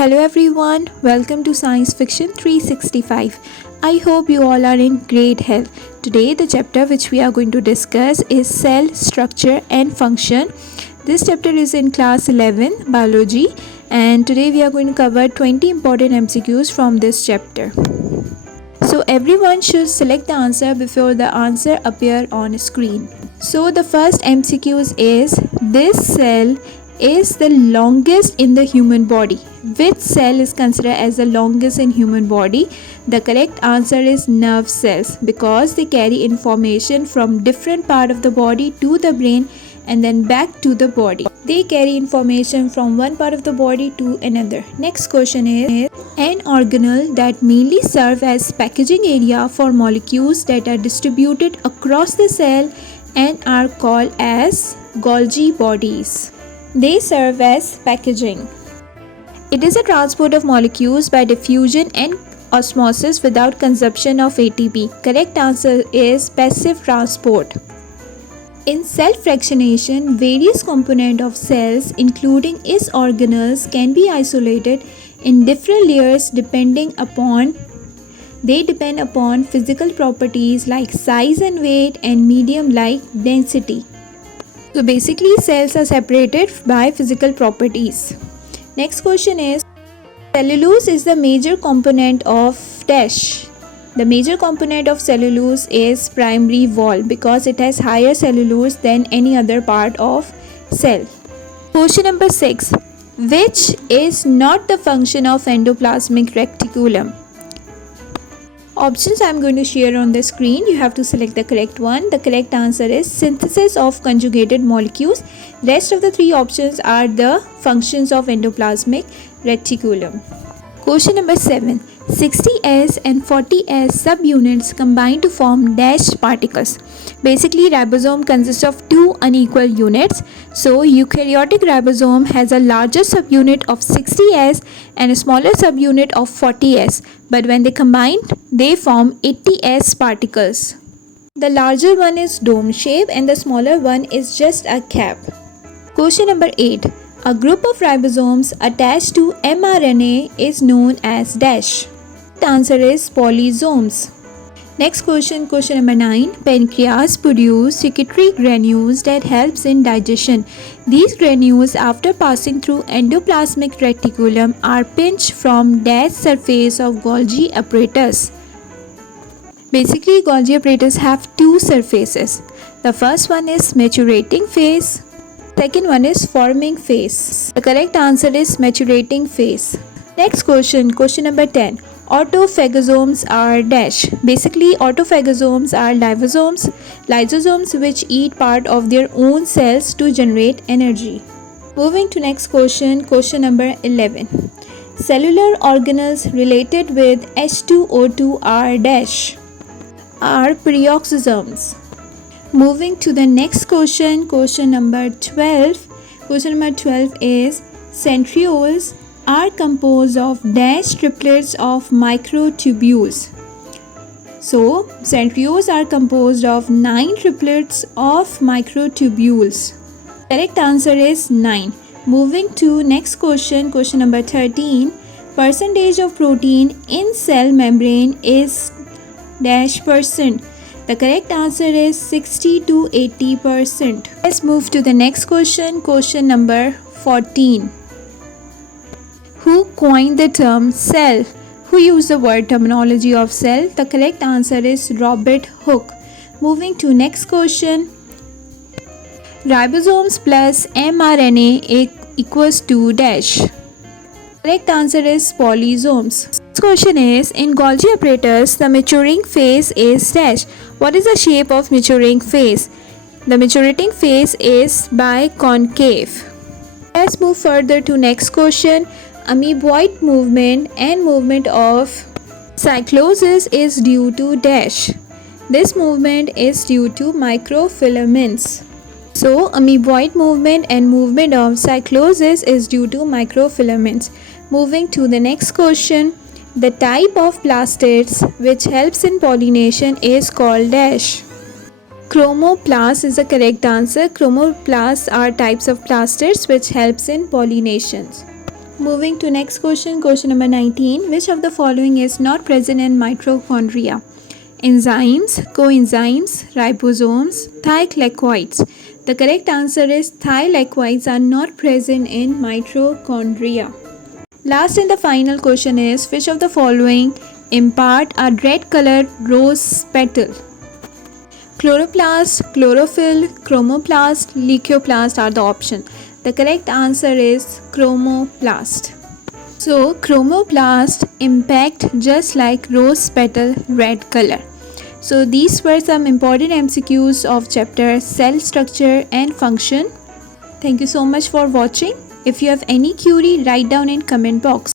Hello everyone, welcome to Science Fiction 365. I hope you all are in great health. Today the chapter which we are going to discuss is cell structure and function. This chapter is in class 11 biology and today we are going to cover 20 important MCQs from this chapter. So everyone should select the answer before the answer appear on screen. So the first MCQ is this cell is the longest in the human body. Which cell is considered as the longest in human body? The correct answer is nerve cells because they carry information from different part of the body to the brain and then back to the body. They carry information from one part of the body to another. Next question is an organelle that mainly serve as packaging area for molecules that are distributed across the cell and are called as Golgi bodies. They serve as packaging. It is a transport of molecules by diffusion and osmosis without consumption of ATP. Correct answer is passive transport. In cell fractionation, various components of cells including its organelles can be isolated in different layers depending upon physical properties like size and weight and medium like density. So basically cells are separated by physical properties. Next question is cellulose is the major component of dash. The major component of cellulose is primary wall because it has higher cellulose than any other part of cell. Question number 6. Which is not the function of endoplasmic reticulum? Options I am going to share on the screen. You have to select the correct one. The correct answer is synthesis of conjugated molecules. Rest of the three options are the functions of endoplasmic reticulum. Question number 7. 60S and 40S subunits combine to form dash particles. Basically, ribosome consists of two unequal units. So, eukaryotic ribosome has a larger subunit of 60S and a smaller subunit of 40S. But when they combine, they form 80S particles. The larger one is dome shape and the smaller one is just a cap. Question number 8. A group of ribosomes attached to mRNA is known as dash. The answer is polysomes. Next question number 9. Pancreas produce secretory granules that helps in digestion. These granules after passing through endoplasmic reticulum are pinched from dash surface of Golgi apparatus. Basically, Golgi apparatus have two surfaces. The first one is maturating phase. Second one is forming phase. The correct answer is maturating phase. Next question number 10. Autophagosomes are dash. Basically, autophagosomes are lysosomes which eat part of their own cells to generate energy. Moving to next question number 11. Cellular organelles related with H2O2 are dash. Are peroxisomes. Moving to the next question number 12. Question number 12 is centrioles are composed of dash triplets of microtubules. So, centrioles are composed of 9 triplets of microtubules. Correct answer is 9. Moving to next question number 13. Percentage of protein in cell membrane is dash percent. The correct answer is 60 to 80%. Let's move to the next question number 14. Who coined the term cell? Who used the word terminology of cell? The correct answer is Robert Hooke. Moving to next question. Ribosomes plus mRNA equals to dash. Correct answer is polysomes. Next question is in Golgi apparatus the maturing phase is dash. What is the shape of maturing phase? The maturing phase is biconcave. Let's move further to next question. Amoeboid movement and movement of cyclosis is due to dash. This movement is due to microfilaments. So, amoeboid movement and movement of cyclosis is due to microfilaments. Moving to the next question. The type of plastids which helps in pollination is called dash. Chromoplasts is the correct answer. Chromoplasts are types of plastids which helps in pollinations. Moving to next question, question number 19. Which of the following is not present in mitochondria? Enzymes, coenzymes, ribosomes, thylakoids. The correct answer is thylakoids are not present in mitochondria. Last and the final question is, which of the following impart a red colored rose petal? Chloroplast, chlorophyll, chromoplast, leucoplast are the option. The correct answer is chromoplast. So chromoplast impact just like rose petal red color. So these were some important MCQs of chapter cell structure and function. Thank you so much for watching. If you have any query, write down in comment box.